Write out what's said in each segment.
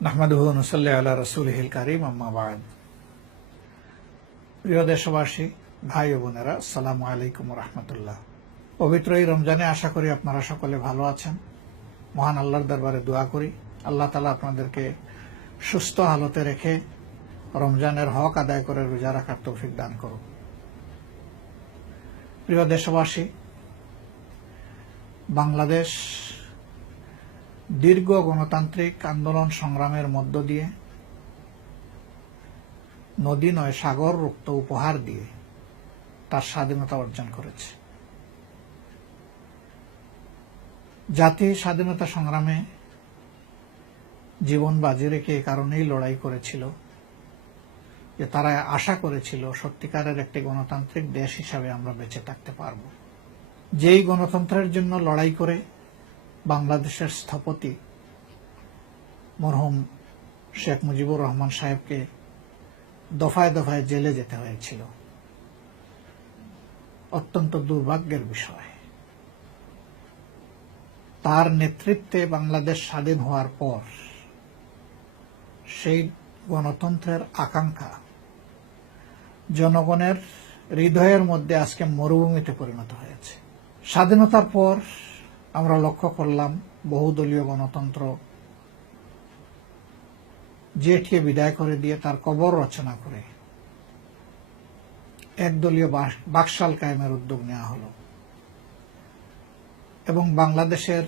নাহমাদুহু ওয়া নুসাল্লি আলা রাসূলিহিল কারীম, আম্মা বা'দ। প্রিয় দেশবাসী, ভাই ও বোনেরা, আসসালামু আলাইকুম ওয়া রাহমাতুল্লাহ। পবিত্র এই রমজানে আশা করি আপনারা সকলে ভালো আছেন। মহান আল্লাহর দরবারে দোয়া করি আল্লাহ তাআলা আপনাদেরকে সুস্থ হালতে রেখে রমজানের হক আদায় করে রোজা রাখার তৌফিক দান করুন। প্রিয় দেশবাসী, বাংলাদেশ দীর্ঘ গণতান্ত্রিক আন্দোলন সংগ্রামের মধ্য দিয়ে নদী নয় সাগর রক্ত উপহার দিয়ে তার স্বাধীনতা অর্জন করেছে। জাতি স্বাধীনতা সংগ্রামে জীবন বাজি রেখে এই কারণেই লড়াই করেছিল যে তারা আশা করেছিল সত্যিকারের একটি গণতান্ত্রিক দেশ হিসাবে আমরা বেঁচে থাকতে পারব। যেই গণতন্ত্রের জন্য লড়াই করে বাংলাদেশের স্থপতি মরহুম শেখ মুজিবুর রহমান সাহেবকে দফায় দফায় জেলে যেতে হয়েছিল। অত্যন্ত দুর্ভাগ্যের বিষয়। তার নেতৃত্বে বাংলাদেশ স্বাধীন হওয়ার পর সেই গণতন্ত্রের আকাঙ্ক্ষা জনগণের হৃদয়ের মধ্যে আজকে মরুভূমিতে পরিণত হয়েছে। স্বাধীনতার পর আমরা লক্ষ্য করলাম বহুদলীয় গণতন্ত্র জেঠকে বিদায় করে দিয়ে তার কবর রচনা করে একদলীয় বাকশাল কায়েমের উদ্যোগ নেওয়া হলো এবং বাংলাদেশের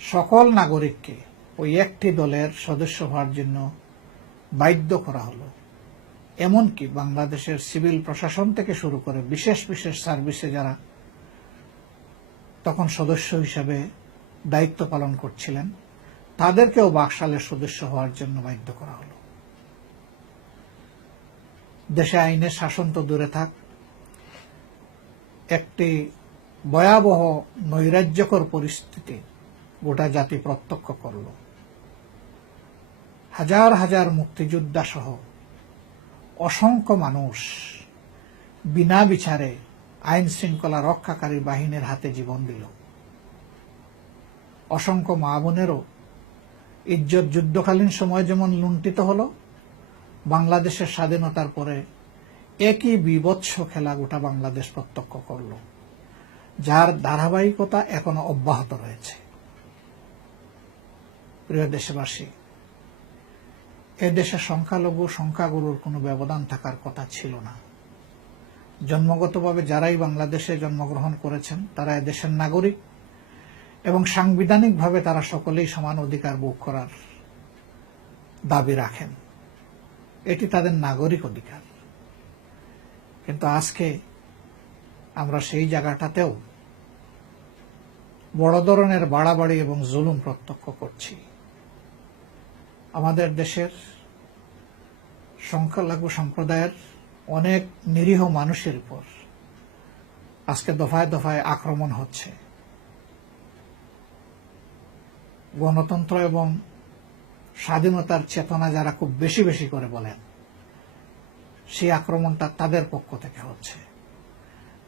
সকল নাগরিককে ওই একটি দলের সদস্য হওয়ার জন্য বাধ্য করা হলো। এমনকি বাংলাদেশের সিভিল প্রশাসন থেকে শুরু করে বিশেষ বিশেষ সার্ভিসে যারা তখন সদস্য হিসেবে দায়িত্ব পালন করছিলেন তাদেরকেও বাকশালের সদস্য হওয়ার জন্য বাধ্য করা হলো। দেশে আইনের শাসন তো দূরে থাক, একটি ভয়াবহ নৈরাজ্যকর পরিস্থিতি গোটা জাতি প্রত্যক্ষ করল। হাজার হাজার মুক্তিযোদ্ধা সহ অসংখ্য মানুষ বিনা বিচারে আইন শৃঙ্খলা রক্ষাকারী বাহিনীর হাতে জীবন দিল। অসংখ্য মা বোনেরও ইজ্জত যুদ্ধকালীন সময় যেমন লুণ্ঠিত হল, বাংলাদেশের স্বাধীনতার পরে একই বীভৎস খেলা গোটা বাংলাদেশ প্রত্যক্ষ করল, যার ধারাবাহিকতা এখনো অব্যাহত রয়েছে। প্রিয় দেশবাসী, এদেশে সংখ্যালঘু সংখ্যাগুরুর কোনো ব্যবধান থাকার কথা ছিল না। জন্মগতভাবে যারাই বাংলাদেশে জন্মগ্রহণ করেছেন তারা এদেশের নাগরিক এবং সাংবিধানিকভাবে তারা সকলেই সমান অধিকার ভোগ করার দাবি রাখেন। এটি তাদের নাগরিক অধিকার। কিন্তু আজকে আমরা সেই জায়গাটাতেও বড় ধরনের বাড়াবাড়ি এবং জুলুম প্রত্যক্ষ করছি। আমাদের দেশের সংখ্যালঘু সম্প্রদায়ের অনেক নিরীহ মানুষের উপর আজকে দফায় দফায় আক্রমণ হচ্ছে। গণতন্ত্র এবং স্বাধীনতার চেতনা যারা খুব বেশি বেশি করে বলেন, সেই আক্রমণটা তাদের পক্ষ থেকে হচ্ছে।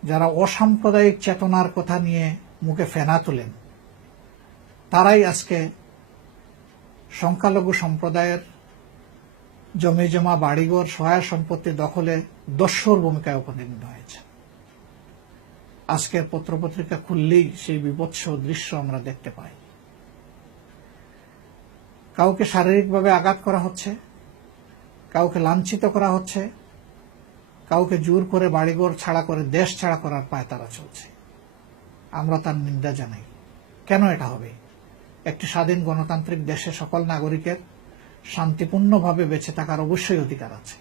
যারা অসাম্প্রদায়িক চেতনার কথা নিয়ে মুখে ফেনা তোলেন তারাই আজকে সংখ্যালঘু সম্প্রদায়ের জমিজমা বাড়িঘর সহায় সম্পত্তি দখলে দস্যুর ভূমিকায় উপনীত হয়েছে। আজকের পত্রপত্রিকা খুললেই সেই বিভৎস দৃশ্য আমরা দেখতে পাই। কাউকে শারীরিকভাবে আঘাত করা হচ্ছে, কাউকে লাঞ্ছিত করা হচ্ছে, কাউকে জোর করে বাড়িঘর ছাড়া করে দেশ ছাড়া করার পায়তারা চলছে। আমরা তার নিন্দা জানাই। কেন এটা হবে? একটি স্বাধীন গণতান্ত্রিক দেশে সকল নাগরিকের শান্তিপূর্ণভাবে বেঁচে থাকার অবশ্যই অধিকার আছে।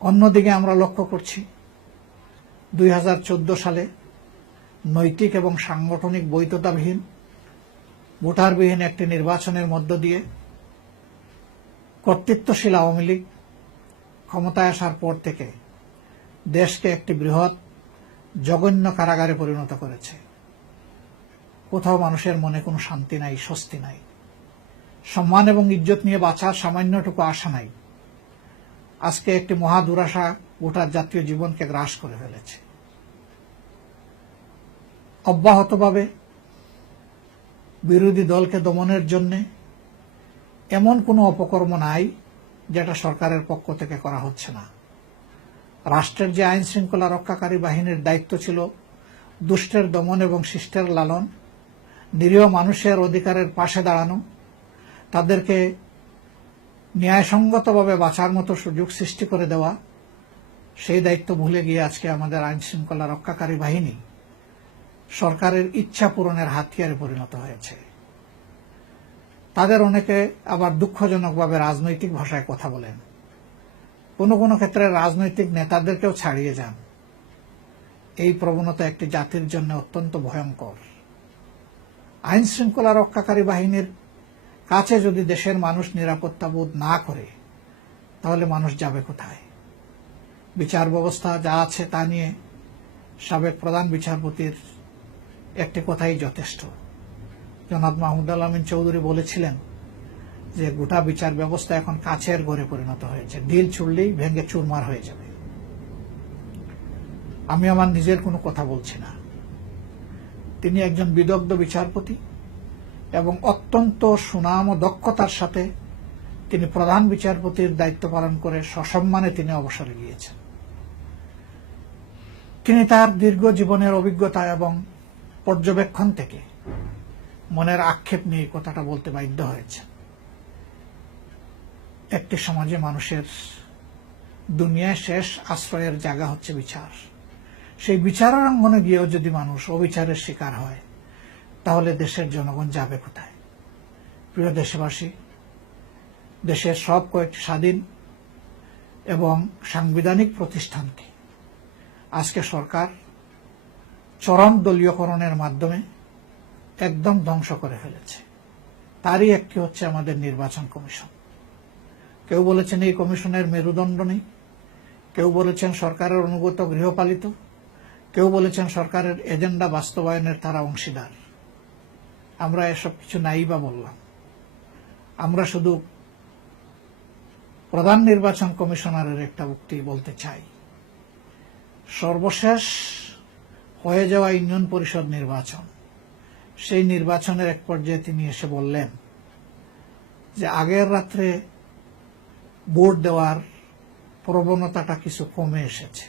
অন্যদিকে আমরা লক্ষ্য করছি 2014 সালে নৈতিক এবং সাংগঠনিক বৈধতাবিহীন ভোটারবিহীন একটি নির্বাচনের মধ্য দিয়ে কর্তৃত্বশীল আওয়ামী লীগ ক্ষমতায় আসার পর থেকে দেশকে একটি বৃহৎ জঘন্য কারাগারে পরিণত করেছে। কোথাও মানুষের মনে কোনো শান্তি নাই, স্বস্তি নাই, সম্মান এবং ইজ্জত নিয়ে বাঁচার সামান্যটুকু আশা নাই। আজকে একটি মহা দুরাশা গোটা জাতীয় জীবনকে গ্রাস করে ফেলেছে। অব্যাহতভাবে বিরোধী দলকে দমনের জন্য এমন কোনো অপকর্ম নাই যেটা সরকারের পক্ষ থেকে করা হচ্ছে না। রাষ্ট্রের যে আইন শৃঙ্খলা রক্ষাকারী বাহিনীর দায়িত্ব ছিল দুষ্টের দমন এবং শিষ্টের লালন, নিরীহ মানুষের অধিকারের পাশে দাঁড়ানো, তাদেরকে ন্যায়সঙ্গতভাবে বাঁচার মতো সুযোগ সৃষ্টি করে দেওয়া, সেই দায়িত্ব ভুলে গিয়ে আজকে আমাদের আইন শৃঙ্খলা রক্ষাকারী বাহিনী সরকারের ইচ্ছা পূরণের হাতিয়ারে পরিণত হয়েছে। তাদের অনেকে আবার দুঃখজনকভাবে রাজনৈতিক ভাষায় কথা বলেন, কোনো কোনো ক্ষেত্রে রাজনৈতিক নেতাদেরকেও ছাড়িয়ে যান। এই প্রবণতা একটি জাতির জন্য অত্যন্ত ভয়ঙ্কর। আইন শৃঙ্খলা রক্ষাকারী বাহিনীর কাছে যদি দেশের মানুষ নিরাপত্তা বোধ না করে, তাহলে মানুষ যাবে কোথায়? বিচার ব্যবস্থা যা আছে তা নিয়ে সাবেক প্রধান বিচারপতির একটি কথাই যথেষ্ট। জনাব মাহমুদুল আমিন চৌধুরী বলেছিলেন যে গোটা বিচার ব্যবস্থা এখন কাচের ঘরে পরিণত হয়েছে, ঢিল ছুড়লেই ভেঙে চুরমার হয়ে যাবে। আমি আমার নিজের কোনো কথা বলছি না। তিনি একজন বিদগ্ধ বিচারপতি এবং অত্যন্ত সুনাম ও দক্ষতার সাথে তিনি প্রধান বিচারপতির দায়িত্ব পালন করে সসম্মানে তিনি অবসরে গিয়েছেন। তিনি তার দীর্ঘ জীবনের অভিজ্ঞতা এবং পর্যবেক্ষণ থেকে মনের আক্ষেপ নিয়ে কথাটা বলতে বাধ্য হয়েছে। একটি সমাজে মানুষের দুনিয়ায় শেষ আশ্রয়ের জায়গা হচ্ছে বিচার। সেই বিচারের অঙ্গনে গিয়েও যদি মানুষ অবিচারের শিকার হয়, তাহলে দেশের জনগণ যাবে কোথায়? প্রিয় দেশবাসী, দেশের সব কয়েকটি স্বাধীন এবং সাংবিধানিক প্রতিষ্ঠানকে আজকে সরকার চরম দলীয়করণের মাধ্যমে একদম ধ্বংস করে ফেলেছে। তারই একটি হচ্ছে আমাদের নির্বাচন কমিশন। কেউ বলেছেন এই কমিশনের মেরুদণ্ড নেই, কেউ বলেছেন সরকারের অনুগত গৃহপালিত, কেউ বলেছেন সরকারের এজেন্ডা বাস্তবায়নের তারা অংশীদার। আমরা এসব কিছু নাই বা বললাম। আমরা শুধু প্রধান নির্বাচন কমিশনারের একটা উক্তি বলতে চাই। সর্বশেষ হয়ে যাওয়া ইউনিয়ন পরিষদ নির্বাচন, সেই নির্বাচনের এক পর্যায়ে তিনি এসে বললেন যে আগের রাত্রে ভোট দেওয়ার প্রবণতাটা কিছু কমে এসেছে।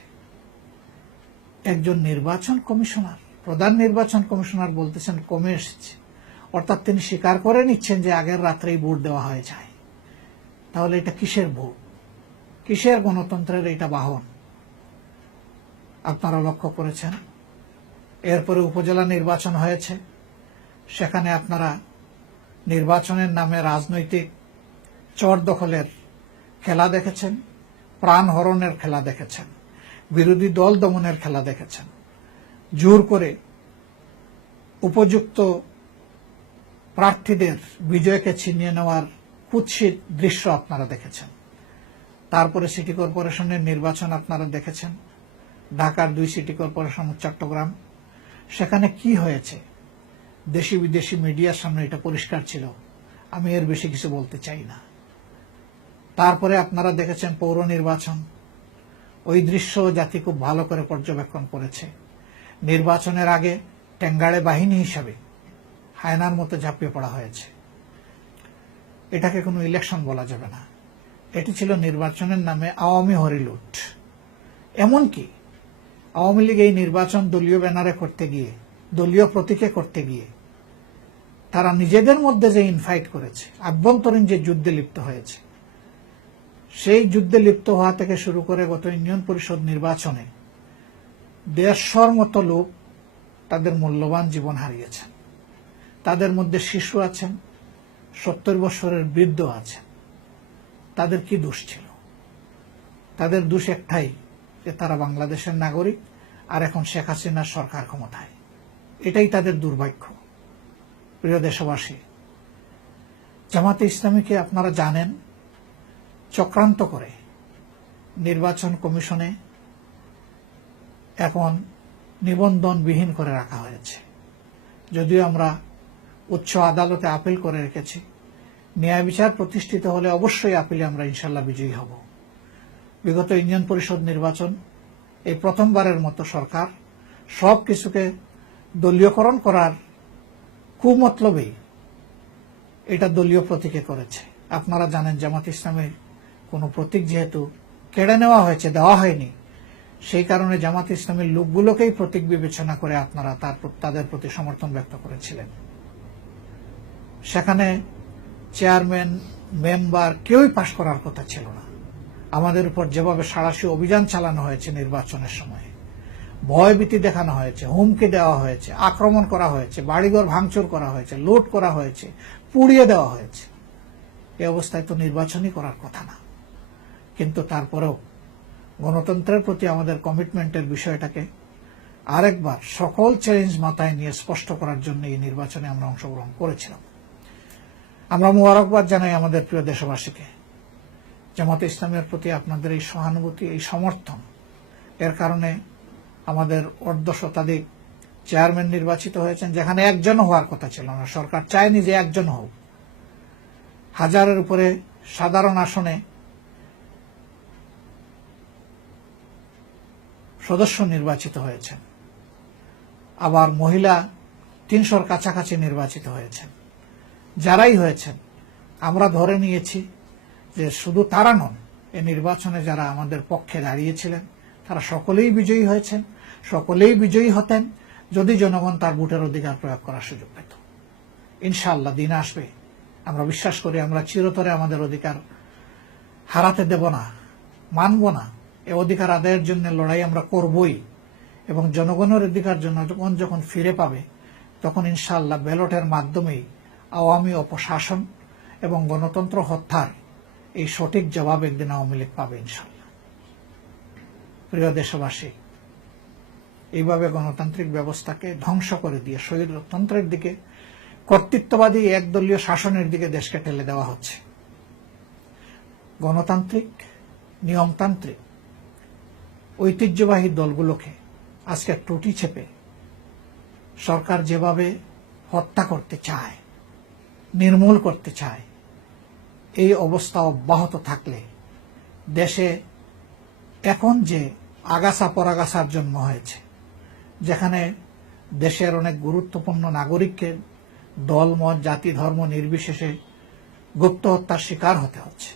একজন নির্বাচন কমিশনার, প্রধান নির্বাচন কমিশনার বলতেছেন কমে এসেছে, অর্থাৎ তিনি স্বীকার করে নিচ্ছেন যে আগের রাত্রেই ভোট দেওয়া হয়ে যায়। তাহলে এটা কিসের ভোট, কিসের গণতন্ত্রের এটা বাহন? আপনারা লক্ষ্য করেছেন এরপরে উপজেলা নির্বাচন হয়েছে, সেখানে আপনারা নির্বাচনের নামে রাজনৈতিক চর দখলের খেলা দেখেছেন, প্রাণ হরণের খেলা দেখেছেন, বিরোধী দল দমনের খেলা দেখেছেন, জোর করে উপযুক্ত প্রার্থীদের বিজয়কে ছিনিয়ে নেওয়ার কুৎসিত দৃশ্য আপনারা দেখেছেন। তারপরে সিটি কর্পোরেশনের নির্বাচন আপনারা দেখেছেন, ঢাকার 2 সিটি কর্পোরেশন, চট্টগ্রাম। সেখানে কি হয়েছে দেশি বিদেশি মিডিয়ার সামনে এটা পরিষ্কার ছিল। আমি এর বেশি কিছু বলতে চাই না। তারপরে আপনারা দেখেছেন পৌর নির্বাচন, ওই দৃশ্য জাতি খুব ভালো করে পর্যবেক্ষণ করেছে। নির্বাচনের আগে টেঙ্গাড়ে বাহিনী হিসাবে হায়নার মতো ঝাঁপিয়ে পড়া হয়েছে। এটাকে কোনো ইলেকশন বলা যাবে না, এটি ছিল নির্বাচনের নামে আওয়ামী হরিলুট। এমনকি আওয়ামী লীগ এই নির্বাচন দলীয় ব্যানারে করতে গিয়ে, দলীয় প্রতীকে করতে গিয়ে তারা নিজেদের মধ্যে যে ইনফাইট করেছে, আভ্যন্তরীণ যে যুদ্ধে লিপ্ত হয়েছে, সেই যুদ্ধে লিপ্ত হওয়া থেকে শুরু করে গত ইউনিয়ন পরিষদ নির্বাচনে 150 মতো লোক তাদের মূল্যবান জীবন হারিয়েছেন। তাদের মধ্যে শিশু আছেন, 70 বছরের বৃদ্ধ আছেন। তাদের কি দোষ ছিল? তাদের দোষ একটাই, যে তারা বাংলাদেশের নাগরিক আর এখন শেখ হাসিনার সরকার ক্ষমতায়। এটাই তাদের দুর্ভাগ্য। প্রিয় দেশবাসী, জামাতে ইসলামীকে আপনারা জানেন চক্রান্ত করে নির্বাচন কমিশনে এখন নিবন্ধনবিহীন করে রাখা হয়েছে। যদিও আমরা উচ্চ আদালতে আপিল করে রেখেছি, ন্যায় বিচার প্রতিষ্ঠিত হলে অবশ্যই আপিলে আমরা ইনশাল্লাহ বিজয়ী হব। বিগত ইউনিয়ন পরিষদ নির্বাচন এই প্রথমবারের মতো সরকার সবকিছুকে দলীয়করণ করার কুমতলবেই এটা দলীয় প্রতীকে করেছে। আপনারা জানেন জামাত ইসলামের কোনো প্রতীক যেহেতু কেড়ে নেওয়া হয়েছে, দেওয়া হয়নি, সেই কারণে জামাত ইসলামের লোকগুলোকেই প্রতীক বিবেচনা করে আপনারা তাদের প্রতি সমর্থন ব্যক্ত করেছিলেন। সেখানে চেয়ারম্যান, মেম্বার কেউই পাশ করার কথা ছিল না। আমাদের উপর যেভাবে সাঁড়াশি অভিযান চালানো হয়েছে নির্বাচনের সময়, ভয়ভীতি দেখানো হয়েছে, হুমকি দেওয়া হয়েছে, আক্রমণ করা হয়েছে, বাড়িঘর ভাঙচুর করা হয়েছে, লুট করা হয়েছে, পুড়িয়ে দেওয়া হয়েছে, এই অবস্থায় তো নির্বাচনই করার কথা না। কিন্তু তারপরেও গণতন্ত্রের প্রতি আমাদের কমিটমেন্টের বিষয়টাকে আরেকবার সকল চ্যালেঞ্জ মাথায় নিয়ে স্পষ্ট করার জন্য এই নির্বাচনে আমরা অংশগ্রহণ করেছিলাম। আমরা মোবারকবাদ জানাই আমাদের প্রিয় দেশবাসীকে। জামাতে ইসলামের প্রতি আপনাদের এই সহানুভূতি, এই সমর্থন, এর কারণে আমাদের অর্ধশতাধিক চেয়ারম্যান নির্বাচিত হয়েছেন, যেখানে একজনও হওয়ার কথা ছিল না। সরকার চায়নি যে একজন হোক। হাজারের উপরে সাধারণ আসনে সদস্য নির্বাচিত হয়েছেন, আবার মহিলা ৩০০-র কাছাকাছি নির্বাচিত হয়েছেন। যারাই হয়েছেন আমরা ধরে নিয়েছি যে শুধু তারা নন, এই নির্বাচনে যারা আমাদের পক্ষে দাঁড়িয়েছিলেন তারা সকলেই বিজয়ী হয়েছেন, সকলেই বিজয়ী হতেন যদি জনগণ তার ভোটের অধিকার প্রয়োগ করার সুযোগ পেত। ইনশাআল্লাহ দিন আসবে, আমরা বিশ্বাস করি আমরা চিরতরে আমাদের অধিকার হারাতে দেব না, মানব না। এই অধিকার আদায়ের জন্য লড়াই আমরা করবই, এবং জনগণের অধিকার জনগণ যখন ফিরে পাবে তখন ইনশাআল্লাহ ব্যালটের মাধ্যমেই আওয়ামী অপশাসন এবং গণতন্ত্র হত্যার এই সঠিক জবাব একদিন আওয়ামী লীগ পাবে ইনশাআল্লাহ। প্রিয় দেশবাসী, এইভাবে গণতান্ত্রিক ব্যবস্থাকে ধ্বংস করে দিয়ে স্বৈরতন্ত্রের দিকে, কর্তৃত্ববাদী একদলীয় শাসনের দিকে দেশকে ঠেলে দেওয়া হচ্ছে। গণতান্ত্রিক, নিয়মতান্ত্রিক, ঐতিহ্যবাহী দলগুলোকে আজকে টুটি চেপে সরকার যেভাবে হত্যা করতে চায়, নির্মূল করতে চায়, এই অবস্থা অব্যাহত থাকলে দেশে এখন যে আগাছা পরাগাছার জন্ম হয়েছে, যেখানে দেশের অনেক গুরুত্বপূর্ণ নাগরিককে দল, মত, জাতি, ধর্ম নির্বিশেষে গুপ্ত হত্যার শিকার হতে হচ্ছে,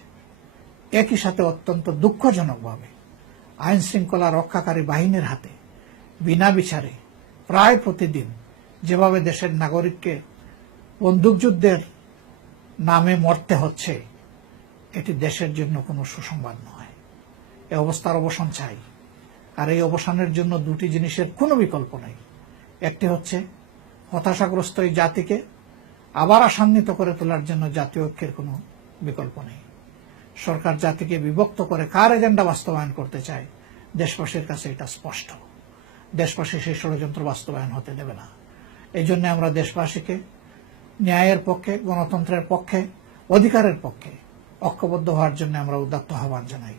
একই সাথে অত্যন্ত দুঃখজনকভাবে আইন শৃঙ্খলা রক্ষাকারী বাহিনীর হাতে বিনা বিচারে প্রায় প্রতিদিন যেভাবে দেশের নাগরিককে বন্দুকযুদ্ধের নামে মরতে হচ্ছে, এটি দেশের জন্য কোনো সুসংবাদ নয়। এই অবস্থার অবসান চাই, আর এই অবসানের জন্য দুটি জিনিসের কোনো বিকল্প নেই। একটি হচ্ছে হতাশাগ্রস্ত এই জাতিকে আবার আশান্বিত করে তোলার জন্য জাতীয় ঐক্যের কোনো বিকল্প নেই। সরকার জাতিকে বিভক্ত করে কার এজেন্ডা বাস্তবায়ন করতে চায়, দেশবাসীর কাছে এটা স্পষ্ট। দেশবাসী সেই ষড়যন্ত্র বাস্তবায়ন হতে দেবে না। এই জন্য আমরা দেশবাসীকে ন্যায়ের পক্ষে, গণতন্ত্রের পক্ষে, অধিকারের পক্ষে ঐক্যবদ্ধ হওয়ার জন্য আমরা উদাত্ত আহ্বান জানাই।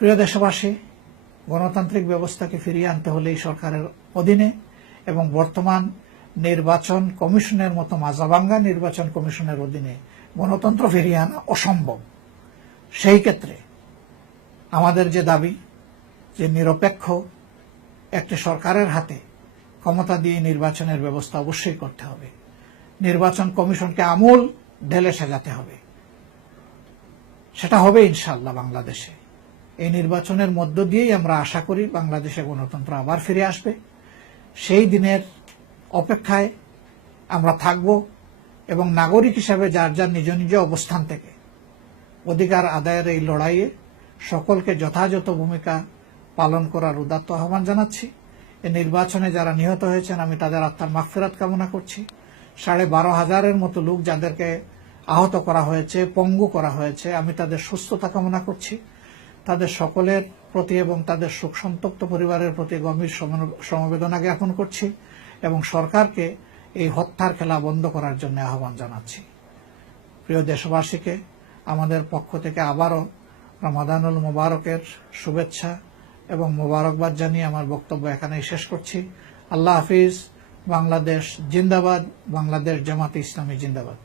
প্রিয় দেশবাসী, গণতান্ত্রিক ব্যবস্থাকে ফিরিয়ে আনতে হলে এই সরকারের অধীনে এবং বর্তমান নির্বাচন কমিশনের মতো মাজাভাঙ্গা নির্বাচন কমিশনের অধীনে গণতন্ত্র ফিরিয়ে আনা অসম্ভব। সেই ক্ষেত্রে আমাদের যে দাবি যে নিরপেক্ষ একটি সরকারের হাতে ক্ষমতা দিয়ে নির্বাচনের ব্যবস্থা অবশ্যই করতে হবে। নির্বাচন কমিশনকে আমূল ঢেলে সাজাতে হবে। সেটা হবে ইনশাআল্লাহ বাংলাদেশে। এই নির্বাচনের মধ্য দিয়েই আমরা আশা করি বাংলাদেশে গণতন্ত্র আবার ফিরে আসবে। সেই দিনের অপেক্ষায় আমরা থাকব এবং নাগরিক হিসাবে যার যার নিজ নিজ অবস্থান থেকে অধিকার আদায়ের এই লড়াইয়ে সকলকে যথাযথ ভূমিকা পালন করার উদাত্ত আহ্বান জানাচ্ছি। এই নির্বাচনে যারা নিহত হয়েছেন আমি তাদের আত্মার মাগফিরাত কামনা করছি। 12,500-এর মতো লোক যাদেরকে আহত করা হয়েছে, পঙ্গু করা হয়েছে, আমি তাদের সুস্থতা কামনা করছি। তাদের সকলের প্রতি এবং তাদের শোক সন্তপ্ত পরিবারের প্রতি গভীর সমবেদনা জ্ঞাপন করছি এবং সরকারকে এই হত্যার খেলা বন্ধ করার জন্য আহ্বান জানাচ্ছি। প্রিয় দেশবাসীকে আমাদের পক্ষ থেকে আবারও রমাদানুল মুবারকের শুভেচ্ছা এবং মোবারকবাদ জানিয়ে আমার বক্তব্য এখানেই শেষ করছি। আল্লাহ হাফিজ। বাংলাদেশ জিন্দাবাদ। বাংলাদেশ জামাতে ইসলামী জিন্দাবাদ।